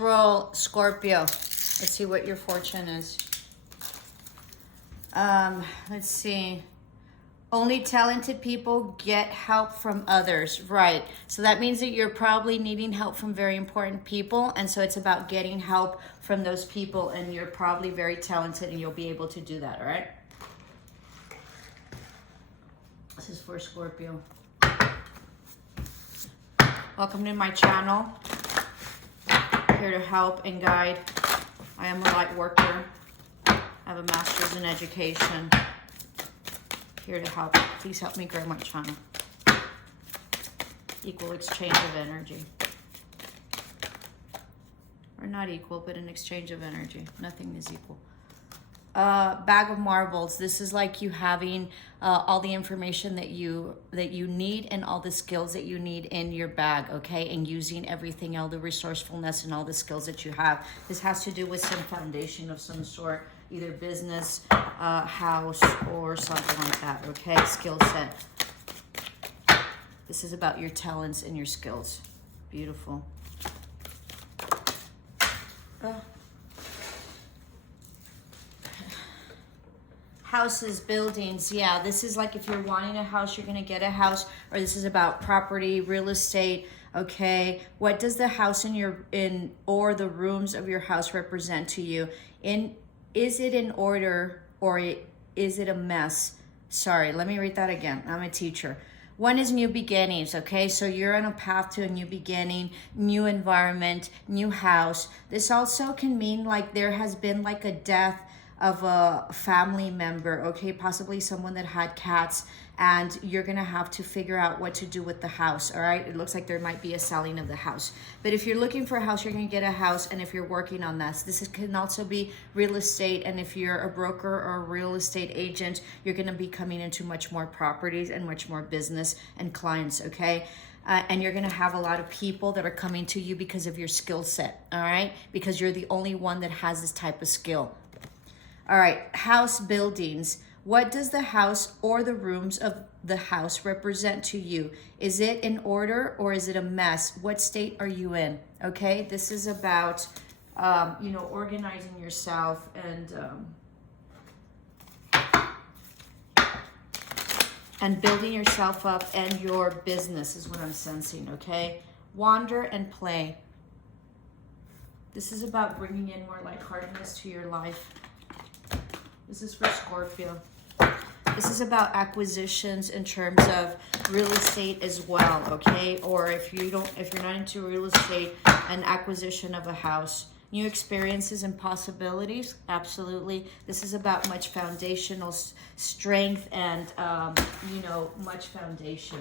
roll Scorpio. Let's see what your fortune is. Let's see. Only talented people get help from others. Right. So that means that you're probably needing help from very important people. And so it's about getting help from those people. And you're probably very talented and you'll be able to do that. All right. This is for Scorpio. Welcome to my channel. Here to help and guide. I am a light worker. I have a master's in education. Here to help. Please help me grow my channel. Equal exchange of energy. Or not equal, but an exchange of energy. Nothing is equal. Bag of marbles. This is like you having all the information that you need and all the skills that you need in your bag, okay? And using everything, all the resourcefulness and all the skills that you have. This has to do with some foundation of some sort, either business, house, or something like that, okay? Skill set. This is about your talents and your skills. Beautiful. Houses, buildings, yeah, this is like if you're wanting a house, you're gonna get a house, or this is about property, real estate, okay? What does the house or the rooms of your house represent to you? Is it in order or is it a mess? Sorry, let me read that again. I'm a teacher. One is new beginnings, okay? So you're on a path to a new beginning, new environment, new house. This also can mean like there has been like a death of a family member, okay? Possibly someone that had cats, and you're gonna have to figure out what to do with the house, all right? It looks like there might be a selling of the house. But if you're looking for a house, you're gonna get a house, and if you're working on this can also be real estate, and if you're a broker or a real estate agent, you're gonna be coming into much more properties and much more business and clients, okay? And you're gonna have a lot of people that are coming to you because of your skill set, all right? Because you're the only one that has this type of skill. All right, house, buildings. What does the house or the rooms of the house represent to you? Is it in order or is it a mess? What state are you in? Okay, this is about, organizing yourself and building yourself up and your business is what I'm sensing, okay? Wander and play. This is about bringing in more lightheartedness to your life. This is for Scorpio. This is about acquisitions in terms of real estate as well, okay? Or if you're not into real estate, an acquisition of a house. New experiences and possibilities, absolutely. This is about much foundational strength and, much foundation.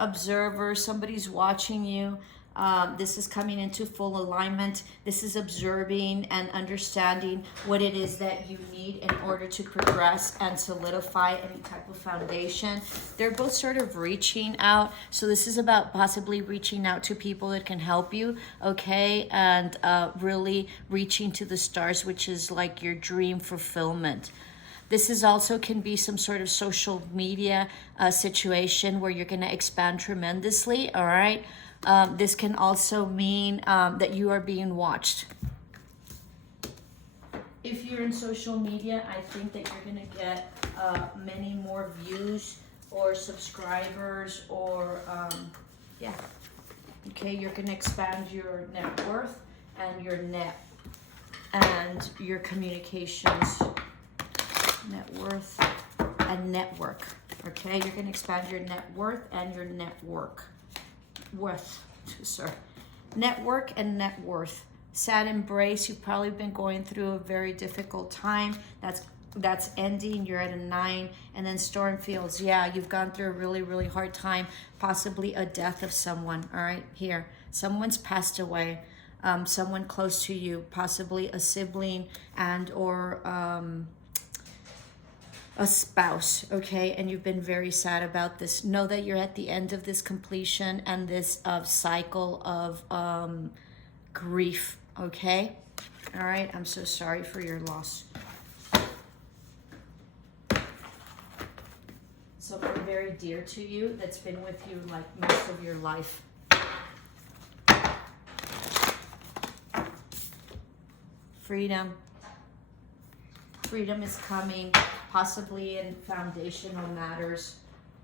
Observer, somebody's watching you. This is coming into full alignment. This is observing and understanding what it is that you need in order to progress and solidify any type of foundation. They're both sort of reaching out. So this is about possibly reaching out to people that can help you, okay? And really reaching to the stars, which is like your dream fulfillment. This is also can be some sort of social media situation where you're going to expand tremendously, all right? This can also mean that you are being watched. If you're in social media, I think that you're going to get many more views or subscribers or, Okay, you're going to expand your net worth and your your communications. Net worth and network, okay? You're going to expand your net worth and your network. Network and net worth. Sad embrace. You've probably been going through a very difficult time. That's ending. You're at a 9. And then storm fields. Yeah, you've gone through a really, really hard time. Possibly a death of someone, all right? Here, someone's passed away. Someone close to you, possibly a sibling and or a spouse, okay? And you've been very sad about this. Know that you're at the end of this completion and this cycle of grief, okay? All right, I'm so sorry for your loss. someone very dear to you that's been with you like most of your life. Freedom. Freedom is coming, possibly in foundational matters,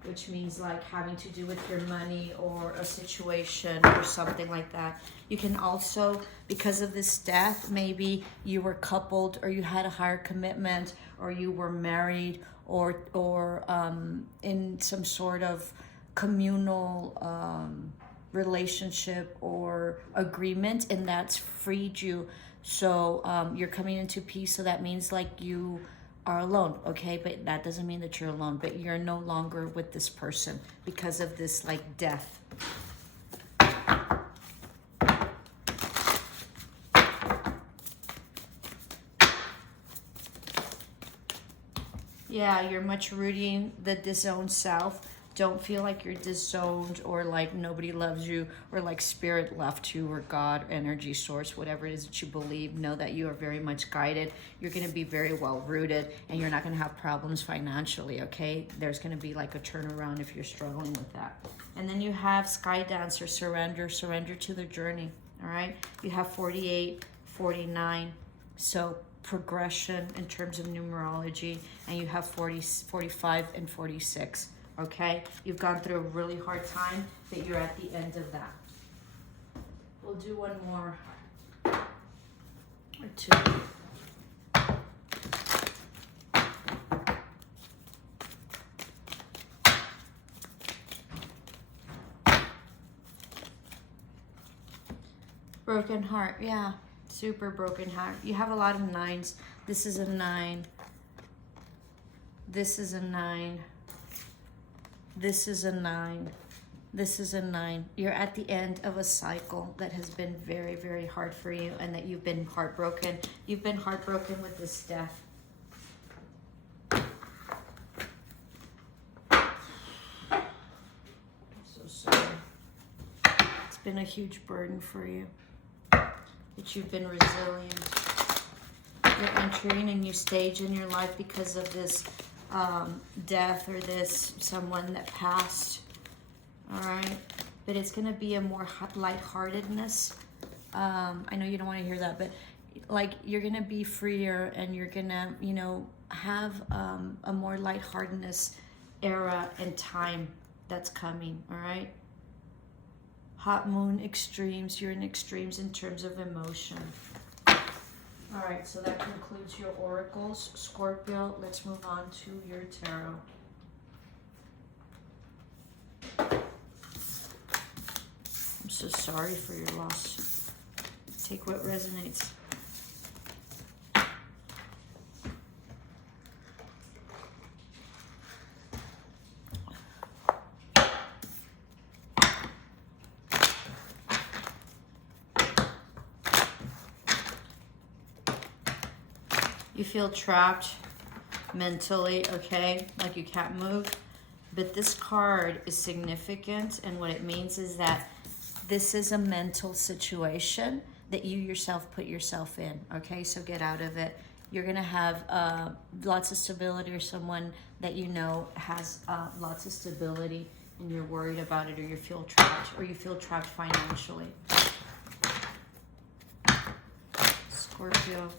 which means like having to do with your money or a situation or something like that. You can also, because of this death, maybe you were coupled or you had a higher commitment or you were married or in some sort of communal relationship or agreement, and that's freed you. So you're coming into peace, so that means like you are alone, okay? But that doesn't mean that you're alone, but you're no longer with this person because of this like death. Yeah, you're much rooting the disowned self. Don't feel like you're disowned or like nobody loves you or like spirit left you or God, energy source, whatever it is that you believe. Know that you are very much guided. You're going to be very well rooted and you're not going to have problems financially, okay? There's going to be like a turnaround if you're struggling with that. And then you have Sky Dancer, surrender to the journey, all right? You have 48, 49, so progression in terms of numerology, and you have 40, 45, and 46. Okay, you've gone through a really hard time, but you're at the end of that. We'll do one more or two. Broken heart, yeah, super broken heart. You have a lot of nines. This is a 9. This is a 9. This is a 9. This is a 9. You're at the end of a cycle that has been very, very hard for you and that you've been heartbroken. You've been heartbroken with this death. I'm so sorry. It's been a huge burden for you, but you've been resilient. You're entering a new stage in your life because of this death or this someone that passed, all right? But it's going to be a more lightheartedness. I know you don't want to hear that, but like you're going to be freer and you're going to, you know, have a more lightheartedness era and time that's coming, all right? Hot moon extremes. You're in extremes in terms of emotion. All right, so that concludes your oracles, Scorpio. Let's move on to your tarot. I'm so sorry for your loss. Take what resonates. You feel trapped mentally, okay? Like you can't move. But this card is significant, and what it means is that this is a mental situation that you yourself put yourself in, okay? So get out of it. You're going to have lots of stability, or someone that you know has lots of stability, and you're worried about it, or you feel trapped financially. Scorpio.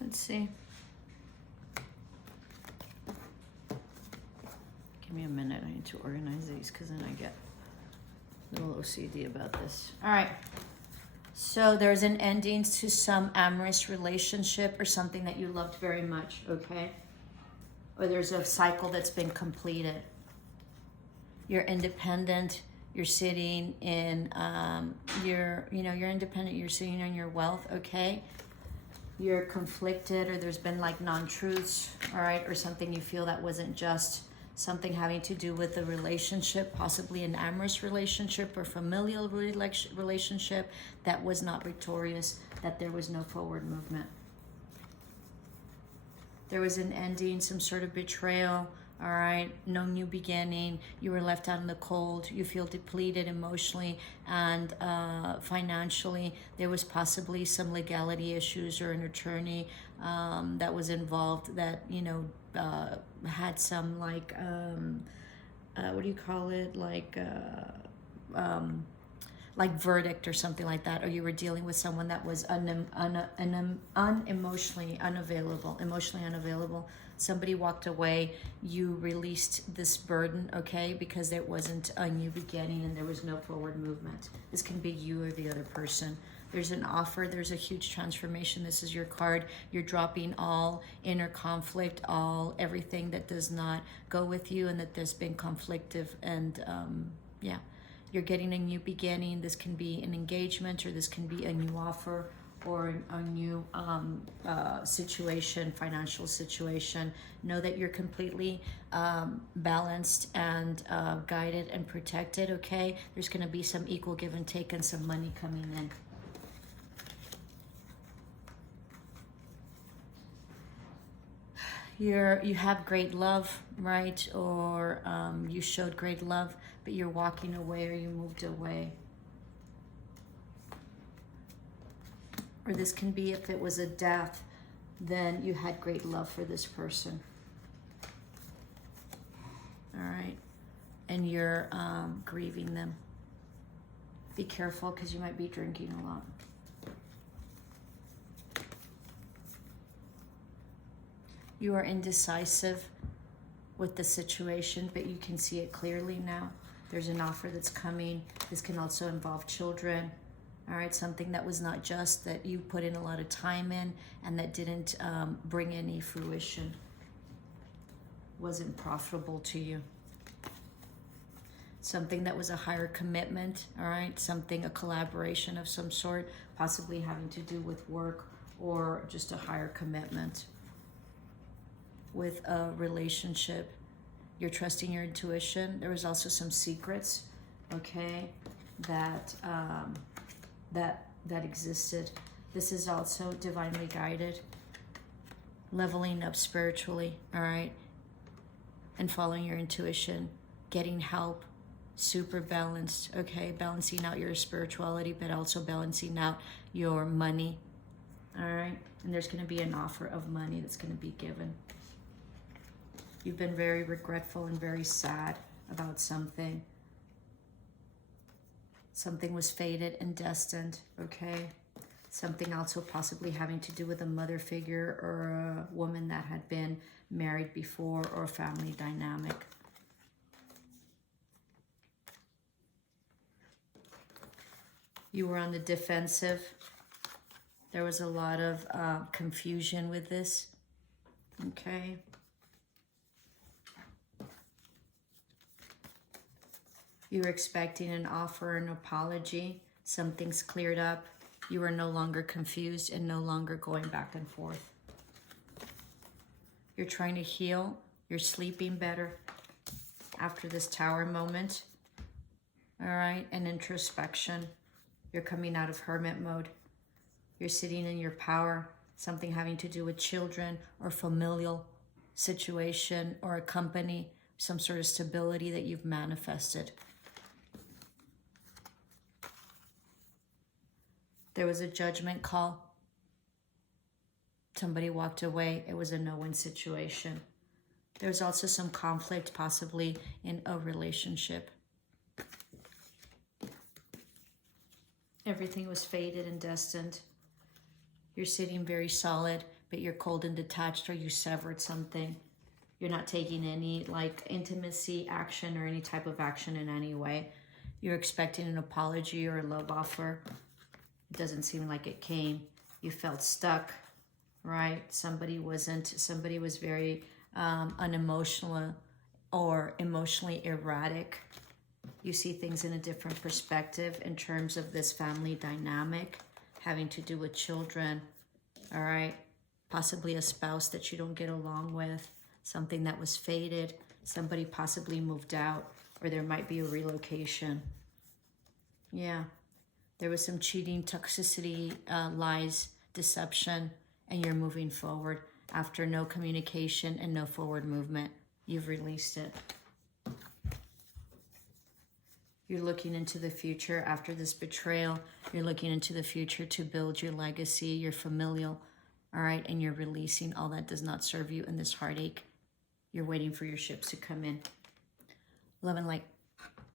Let's see. Give me a minute. I need to organize these because then I get a little OCD about this. All right. So there's an ending to some amorous relationship or something that you loved very much, okay? Or there's a cycle that's been completed. You're independent. You're sitting in, you're independent. You're sitting on your wealth, okay? You're conflicted, or there's been like non-truths, all right, or something you feel that wasn't just. something having to do with a relationship, possibly an amorous relationship or familial relationship that was not victorious, that there was no forward movement. There was an ending, some sort of betrayal, all right, no new beginning. You were left out in the cold. You feel depleted emotionally and financially. There was possibly some legality issues or an attorney that was involved that, you know, had some like, what do you call it? Like verdict or something like that, or you were dealing with someone that was emotionally unavailable. Somebody walked away, you released this burden, okay, because there wasn't a new beginning and there was no forward movement. This can be you or the other person. There's an offer, there's a huge transformation. This is your card. You're dropping all inner conflict, everything that does not go with you and that there's been conflictive, and yeah. You're getting a new beginning. This can be an engagement, or this can be a new offer, or a new situation, financial situation. Know that you're completely balanced and guided and protected, okay? There's going to be some equal give and take and some money coming in. You have great love, right? Or you showed great love, but you're walking away or you moved away. Or this can be, if it was a death, then you had great love for this person. All right. And you're grieving them. Be careful because you might be drinking a lot. You are indecisive with the situation, but you can see it clearly now. There's an offer that's coming. This can also involve children. All right, something that was not just, that you put in a lot of time in and that didn't bring any fruition, wasn't profitable to you. Something that was a higher commitment, all right, something, a collaboration of some sort, possibly having to do with work or just a higher commitment with a relationship. You're trusting your intuition. There was also some secrets, okay, that that existed. This is also divinely guided, leveling up spiritually, all right, and following your intuition, getting help, super balanced, okay, balancing out your spirituality, but also balancing out your money, all right, and there's going to be an offer of money that's going to be given. You've been very regretful and very sad about something. Something was fated and destined, okay? Something also possibly having to do with a mother figure or a woman that had been married before, or a family dynamic. You were on the defensive. There was a lot of confusion with this, okay? You were expecting an offer, an apology. Something's cleared up. You are no longer confused and no longer going back and forth. You're trying to heal. You're sleeping better after this tower moment. All right, and introspection. You're coming out of hermit mode. You're sitting in your power. Something having to do with children or familial situation or a company, some sort of stability that you've manifested. There was a judgment call. Somebody walked away. It was a no-win situation. There was also some conflict, possibly in a relationship. Everything was fated and destined. You're sitting very solid, but you're cold and detached, or you severed something. You're not taking any like intimacy action or any type of action in any way. You're expecting an apology or a love offer. It doesn't seem like it came. You felt stuck, right? Somebody was very unemotional or emotionally erratic. You see things in a different perspective in terms of this family dynamic having to do with children, all right? Possibly a spouse that you don't get along with, something that was fated. Somebody possibly moved out, or there might be a relocation. Yeah. There was some cheating, toxicity, lies, deception, and you're moving forward after no communication and no forward movement. You've released it. You're looking into the future after this betrayal. You're looking into the future to build your legacy, your familial, all right? And you're releasing all that does not serve you in this heartache. You're waiting for your ships to come in. Love and light.